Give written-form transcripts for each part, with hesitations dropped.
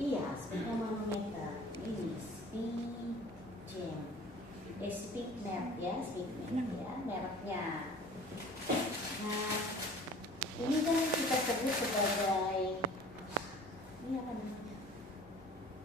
Iya, speednya manometer. Ini speed jam. Speednet ya, speednet ya, mereknya. Nah, ini kan kita sebut sebagai ini apa namanya?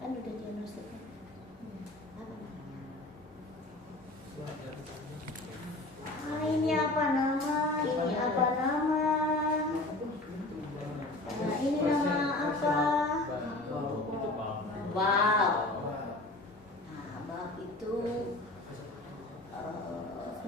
Kan udah diagnostiknya. Apa namanya? Ini apa nama? Ini apa nama? Nah, ini nama apa? Valve. Nah, valve itu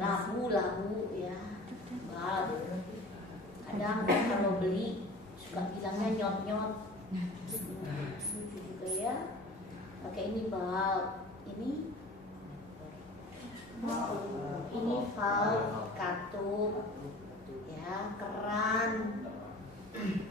labu ya. Valve. Kadang kalau beli suka bilangnya nyot-nyot. Gitu ya. Oke, ini valve. Ini valve katup ya, keran.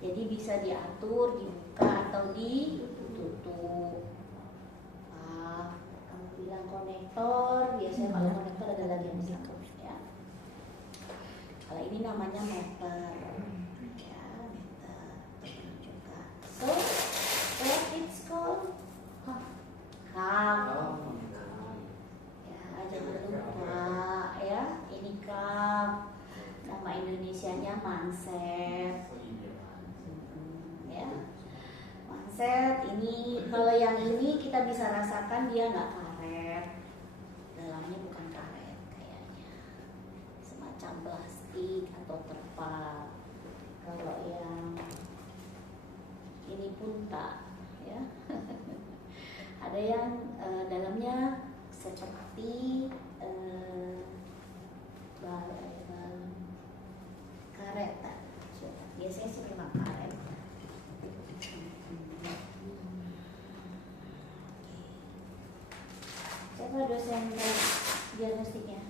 Jadi bisa diatur, dibuka atau ditutup. Kamu bilang konektor, biasanya kalau konektor ada lagi yang satu ya. Kalau ini namanya meter. Ya, meter. Juga. So, what it's called? Cup. Jangan lupa ya, ini cup. Nama Indonesianya manset. Ya, manset ini kalau yang ini kita bisa rasakan dia nggak karet, dalamnya bukan karet kayaknya, semacam plastik atau terpal. Kalau yang ini pun tak ya. Ada yang dalamnya seperti karet. Biasanya sih memang karet. Siapa dosen diagnostiknya?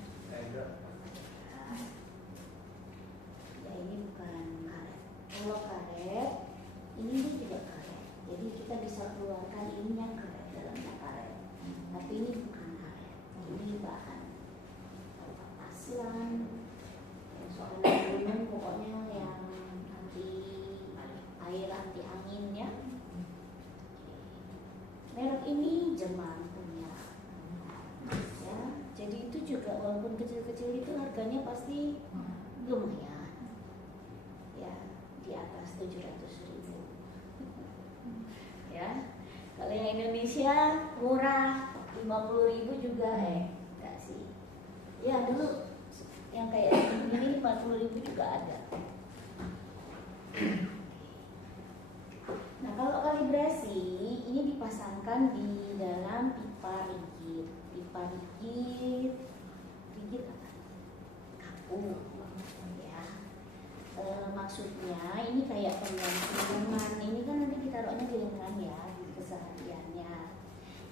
Ya, ini bukan karet. Kalau karet, ini tidak karet. Jadi kita bisa keluarkan ininya karet, dalamnya karet. Tapi ini bukan karet. Ini bahan aslan, soalnya gunung pokoknya yang anti air, anti angin ya. Merek ini Jerman punya. Ya, jadi itu juga walaupun kecil-kecil itu harganya pasti lumayan. Ya, di atas 700.000. Ya. Kalau yang Indonesia murah 50.000 juga enggak sih. Ya, dulu yang kayak ini 50.000 juga ada. Nah, kalau kalibrasi ini dipasangkan di dalam pipa rigid. Pipa rigid apa? Kaku. Ya. Maksudnya ini kayak pengganti lengan. Ini kan nanti kita taruhnya di lengan ya, di kesehariannya.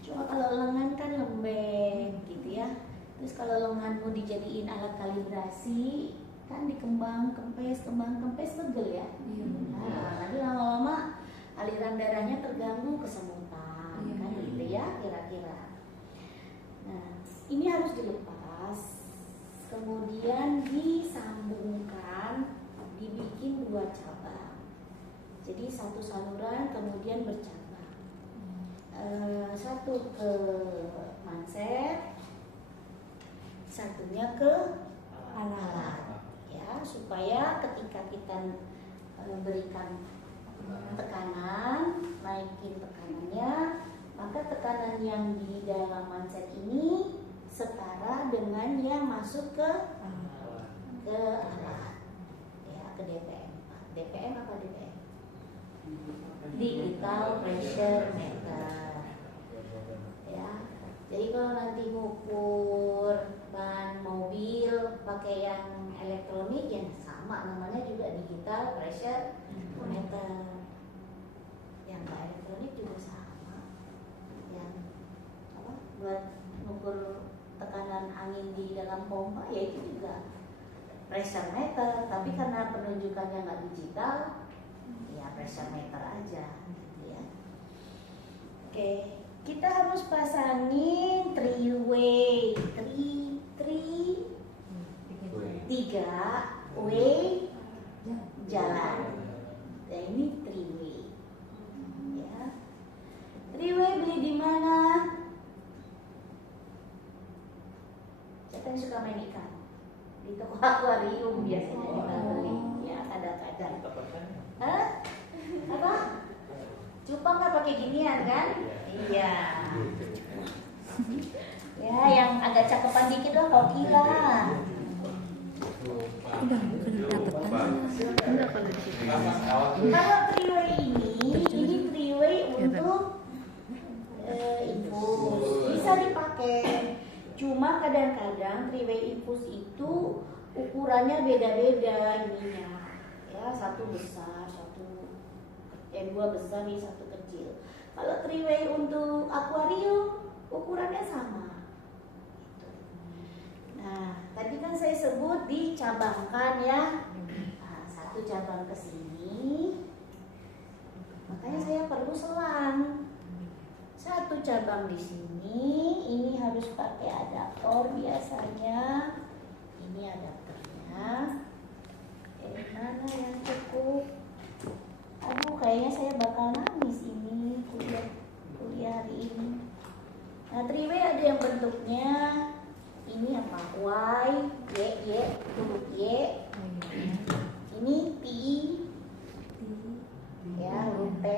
Cuma kalau lengan kan lembek gitu ya. Terus kalau lenganmu dijadiin alat kalibrasi kan dikembang kempes pegel ya. Nah, nanti lama-lama aliran darahnya terganggu, kesemutan kan gitu ya kira-kira. Nah, ini harus dilepas, kemudian disambungkan, dibikin 2 cabang. Jadi satu saluran kemudian bercabang. Satu ke manset, satunya ke alat ya, supaya ketika kita berikan tekanan, naikin tekanannya, maka tekanan yang di dalam manset ini setara dengan yang masuk ke alat ya, ke DPM. DPM apa DPM? Digital Pressure Meter ya. Jadi kalau nanti ngukur ban mobil pakai yang elektronik yang sama, namanya juga digital pressure meter. Yang nggak elektronik juga sama. Yang apa? Buat ngukur tekanan angin di dalam pompa ya itu juga pressure meter. Tapi karena penunjukannya nggak digital, ya pressure meter aja. Gitu ya. Oke. Kita harus pasangin 3-way, 3-way jalan. Dan ini 3-way. Ya. pakai ginian kan? Iya. Ya, yang agak cakepan dikit lah Kokila. Udah kelihatan. Enggak kalau di situ. Kalau three-way ini three-way untuk infus. Bisa dipakai. Cuma kadang-kadang three-way infus itu ukurannya beda-beda ininya. Ya, satu besar, dua besar nih, satu kecil. Kalau three-way untuk akuarium ukurannya sama. Nah, tadi kan saya sebut dicabangkan ya. Nah, satu cabang ke sini. Makanya saya perlu selang. Satu cabang di sini, ini harus pakai adaptor biasanya. Ini adaptornya. Mana yang cukup? Aduh, kayaknya saya bakal nangis ini kuliah hari ini. Nah, three-way ada yang bentuknya ini apa? Y, huruf Y. Ini T, ya huruf T,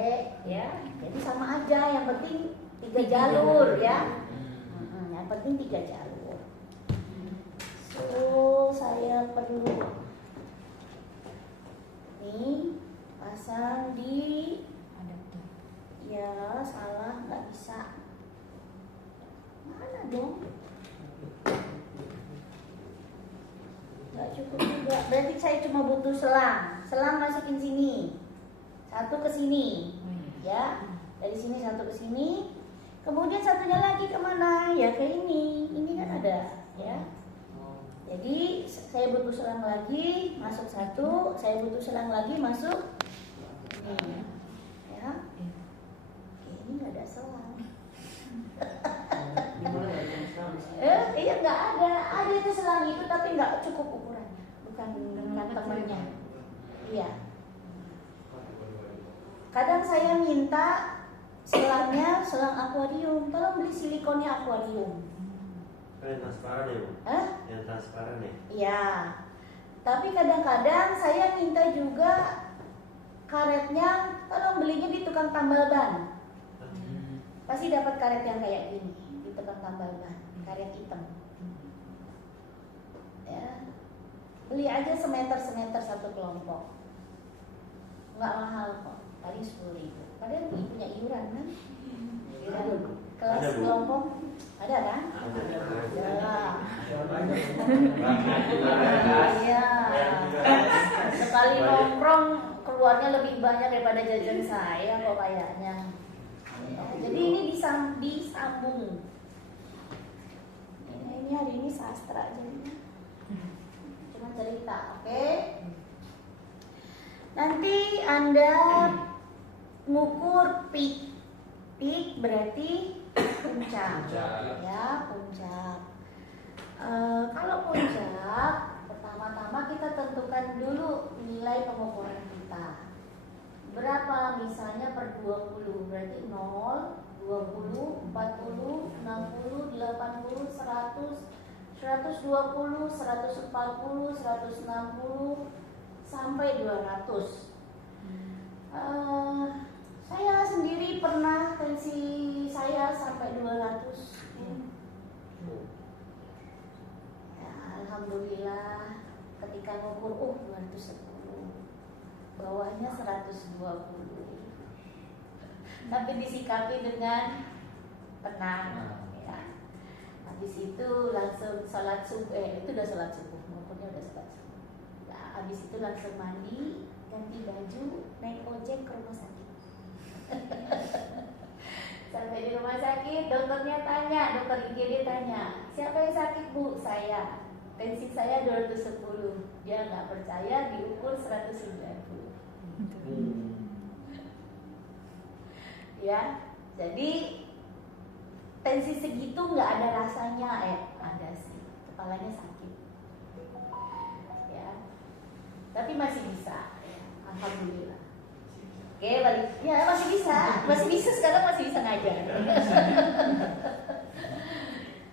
ya. Jadi sama aja, yang penting 3 jalur ya. Yang penting 3 jalur. So saya perlu nih pasang di adaptor. Ya salah, nggak bisa. Mana dong? Nggak cukup juga. Berarti saya cuma butuh selang. Selang masukin sini. Satu ke sini. Ya. Dari sini satu ke sini. Kemudian satunya lagi kemana? Ya ke ini. Ini kan ada. Ya. Jadi saya butuh selang lagi, masuk satu. Saya butuh selang lagi, masuk ini. Ya. Oke, ini nggak ada selang. Iya nggak ada itu selang itu tapi nggak cukup ukurannya, bukan dengan temannya. Iya. Kadang saya minta selangnya selang akuarium, tolong beli silikonnya akuarium. Yang transparan ya, Bu? Yang transparan ya? Iya. Tapi kadang-kadang saya minta juga karetnya, tolong belinya di tukang tambal ban. Pasti dapat karet yang kayak gini di tukang tambal ban, karet hitam. Ya, beli aja semeter satu kelompok, nggak mahal kok, paling 10.000. Padahal punya iuran kan? Iuran kelas kelompok ada kan? Ada. Iya. Sekali nongkrong keluarnya lebih banyak daripada jajan saya kok kayaknya. Jadi ini disambung. Ini hari ini sastra jadinya. Cuma cerita, oke? Nanti Anda ngukur peak. Peak berarti puncak. Ya, puncak. Kalau puncak, pertama-tama kita tentukan dulu nilai pengukuran kita. Berapa? Misalnya per 20, berarti 0, 20, 40, 60, 80, 100, 120, 140, 160 sampai 200. Saya sendiri pernah tensi saya sampai 200. Ya, alhamdulillah ketika ngukur 210. Bawahnya 120. Tapi disikapi dengan tenang ya. Habis itu langsung sholat subuh, itu udah sholat subuh, ngukurnya udah sholat subuh. Nah, habis itu langsung mandi, ganti baju, naik ojek ke rumah sakit. Sampai di rumah sakit, dokternya tanya, dokter IGD tanya, siapa yang sakit Bu? Saya. Tensi saya 210. Dia nggak percaya, diukur 190. Ya, jadi tensi segitu nggak ada rasanya, ada sih, kepalanya sakit. Ya, tapi masih bisa, ya. Alhamdulillah. Oke, balik. Ya masih bisa sekarang masih bisa ngajar.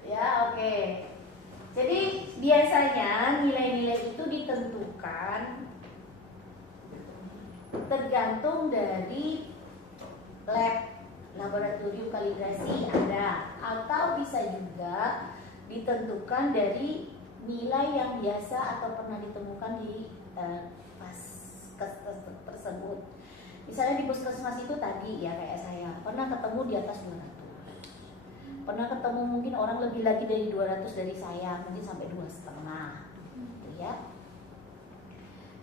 Ya, oke. Jadi biasanya nilai-nilai itu ditentukan tergantung dari lab laboratorium kalibrasi ada, atau bisa juga ditentukan dari nilai yang biasa atau pernah ditemukan di puskesmas tersebut. Misalnya di puskesmas itu tadi ya kayak saya pernah ketemu di atas 200, pernah ketemu mungkin orang lebih lagi dari 200 dari saya, mungkin sampai 2,5 gitu ya.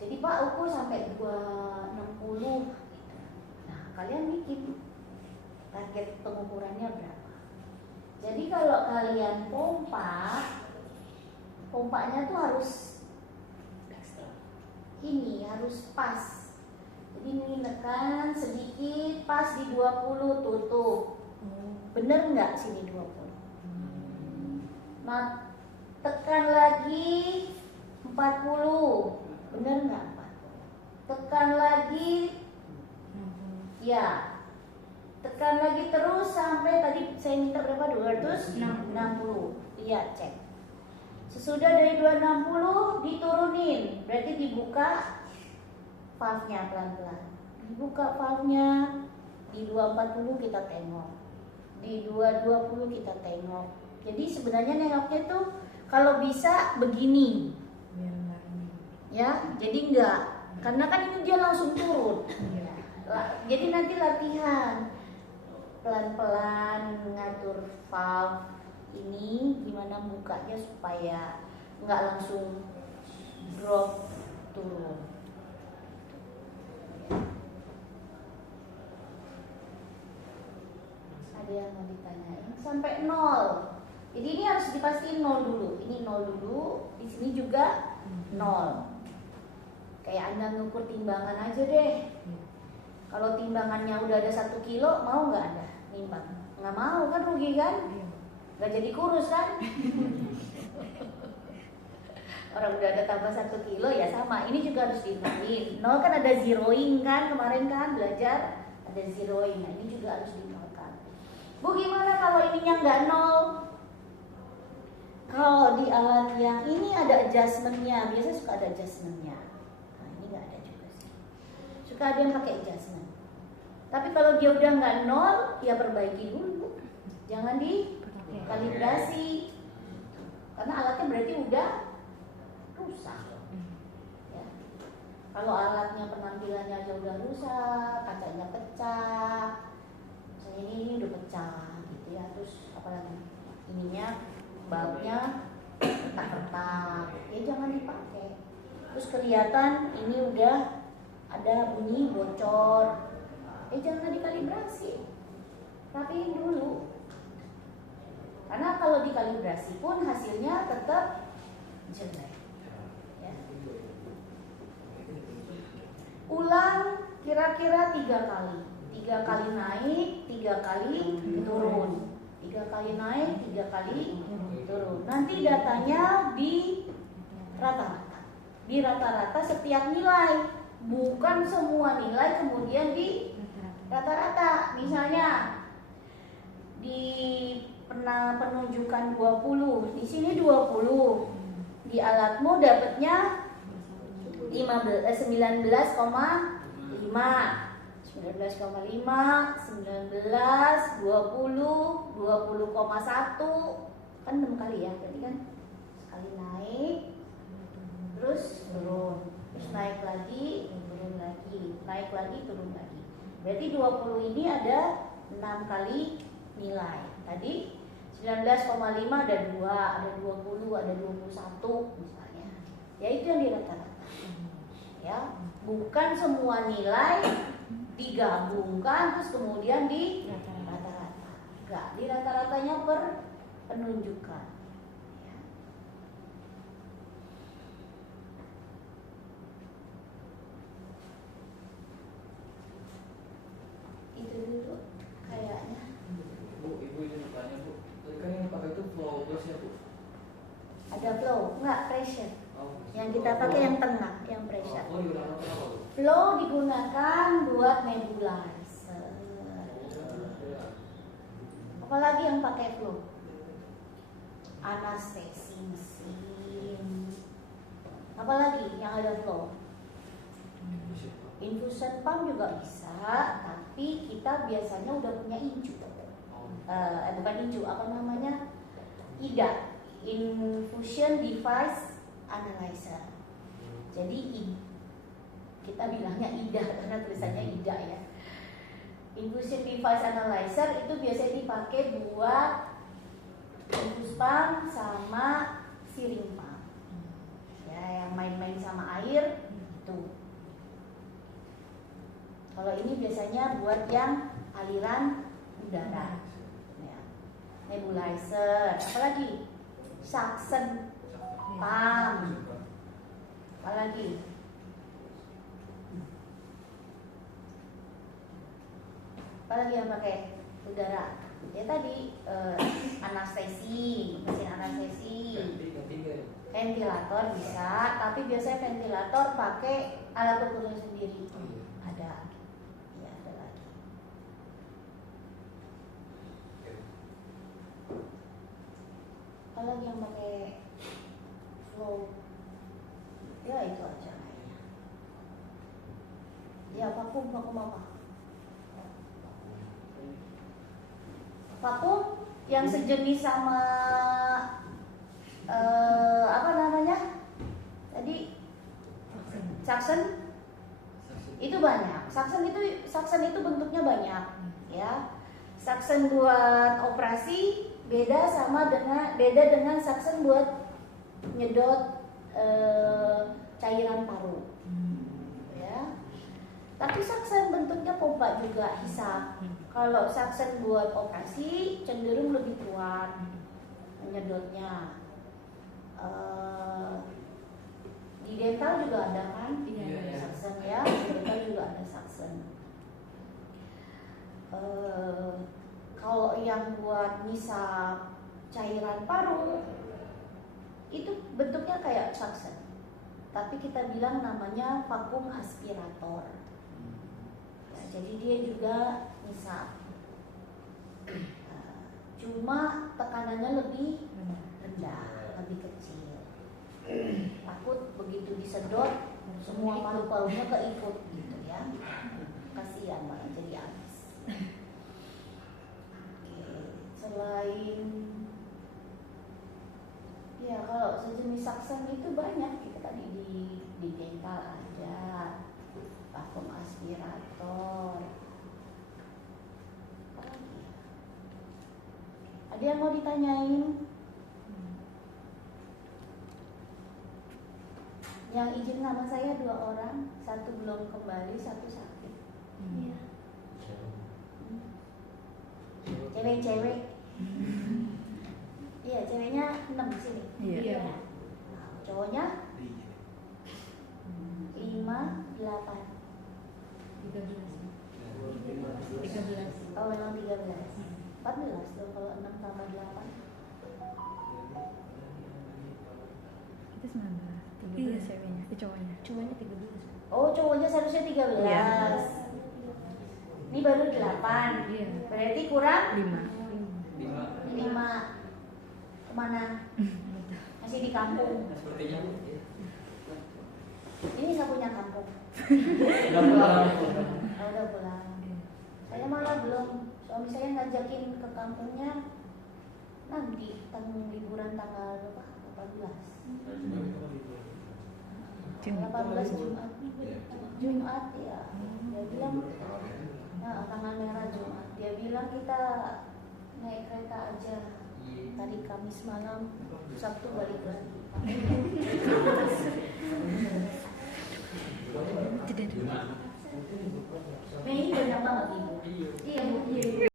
Jadi Pak ukur sampai 260 gitu. Nah kalian bikin target pengukurannya berapa. Jadi kalau kalian pompanya tuh harus ini, harus pas. Jadi ini tekan sedikit, pas di 20, tutup. Bener nggak sini 20? Nah, tekan lagi 40. Bener nggak 40? Tekan lagi, ya. Tekan lagi terus sampai tadi saya minta berapa? 260. Lihat, cek. Sesudah dari 260 diturunin, berarti dibuka valve-nya pelan-pelan. Dibuka valve-nya, di 240 kita tengok, di 220 kita tengok. Jadi sebenarnya nengoknya tuh kalau bisa begini, ya. Jadi enggak, karena kan ini dia langsung turun. Jadi nanti latihan pelan-pelan ngatur valve ini gimana bukanya supaya nggak langsung drop turun. Ada yang mau ditanyain sampai 0. Jadi ini harus dipastiin 0 dulu. Ini 0 dulu, di sini juga 0. Kayak Anda ngukur timbangan aja deh. Kalau timbangannya udah ada 1 kilo, mau nggak Anda nimbang? Nggak mau kan, rugi kan? Gak jadi kurus kan? Orang udah ada tambah 1 kilo ya sama. Ini juga harus dinolin. 0 kan ada zeroing kan, kemarin kan belajar ada zeroing. Nah ini juga harus dinolkan. Bu gimana kalau ininya nggak 0? Kalau di alat yang ini ada adjustmentnya, biasa suka ada adjustmentnya. Nah ini nggak ada juga sih. Suka ada yang pakai adjustment. Tapi kalau dia udah nggak 0, ya perbaiki dulu. Jangan kalibrasi, karena alatnya berarti udah rusak. Ya. Kalau alatnya penampilannya aja udah rusak, kacanya pecah, misalnya ini udah pecah gitu ya, terus apalagi ininya babnya retak-retak, ya jangan dipakai. Terus kelihatan ini udah ada bunyi bocor, jangan dikalibrasi, rapiin dulu. Karena kalau dikalibrasi pun hasilnya tetap jelek. Ya. Ulang kira-kira 3 kali. 3 kali naik, 3 kali turun. 3 kali naik, 3 kali turun. Nanti datanya di rata-rata. Di rata-rata setiap nilai, bukan semua nilai kemudian di rata-rata. Misalnya di penunjukan 20, di sini 20, di alatmu dapatnya 19,5, 19,5, 20, 20,1, kan 6 kali ya, berarti kan sekali naik, terus turun, terus naik lagi, turun lagi, naik lagi, turun lagi. Berarti 20 ini ada 6 kali nilai. Tadi 19,5 ada 2, ada 20, ada 21 misalnya. Ya itu yang di rata-rata. Ya, bukan semua nilai digabungkan terus kemudian di rata-rata. Enggak, di rata-ratanya per penunjukan. Ya. Itu dulu kayaknya. Bu, ibu ini bertanya bu, tadi kan yang pakai itu flow plus ya bu? Ada flow, enggak pressure. Oh, Yang kita pakai yang tengah, yang pressure. Oh, digunakan apa bu? Flow digunakan buat nebulizer. Apalagi yang pakai flow? Anestesi mesin. Apalagi yang ada flow? Infusion pump juga bisa, tapi kita biasanya udah punya INCU. Bukan INCU, apa namanya? IDA, Infusion Device Analyzer. Jadi kita bilangnya IDA karena tulisannya IDA ya. Infusion Device Analyzer itu biasanya dipakai buat infus pump sama siring pump. Ya, yang main-main sama air itu. Kalau ini biasanya buat yang aliran udara. Ya. Nebulizer, apalagi suction pump, apalagi yang pakai udara. Ya tadi anestesi, mesin anestesi, ventilator bisa, tapi biasanya ventilator pakai alat ukurnya sendiri. Ada, ya ada lagi. Kalau yang pakai flow, ya itu aja kayaknya. Ya vakum apa? Vakum yang sejenis sama apa namanya? Tadi suction itu banyak. Suction itu bentuknya banyak, ya. Suction buat operasi beda dengan suction buat nyedot cairan paru, ya. Tapi suction bentuknya pompa juga, hisap. Kalau suction buat operasi cenderung lebih kuat menyedotnya. Di dental juga ada kan? Iya. Suction ya, di dental juga ada suction. Kalau yang buat ngisap cairan paru itu bentuknya kayak suction, tapi kita bilang namanya vakum aspirator. Ya, jadi dia juga ngisap, cuma tekanannya lebih rendah, lebih kecil. Takut begitu disedot semua paru-parunya keikut gitu ya, kasihan malah jadi habis. Selain ya kalau sejenis suction itu banyak gitu tadi di dental ada vakum aspirator. Apa lagi ya? Ada yang mau ditanyain? Yang izin sama saya 2 orang, 1 belum kembali, 1 sakit. Iya. Cewek-cewek. Iya, ceweknya 6 di sini. Iya. Nah, cowoknya 5, 8. 13. Oh, memang 13. 14 dong kalau 6 tambah 8. Itu 19. 13 ceweknya, cowoknya. Cowoknya 13. Oh, cowoknya seharusnya 13. Iya. Ini baru 8. Iya. Berarti kurang 5. 5. Kemana? Masih di kampung. Sepertinya Bu. Ini saya punya kampung. Udah pulang. Oh, udah pulang. Saya malah belum. Suami saya ngajakin ke kampungnya nanti liburan tanggal berapa? 18. 18 Jumat ya. Dia bilang tanggal merah Jumat. Dia bilang kita naik kereta aja. Tadi Kamis malam, Sabtu balik lagi.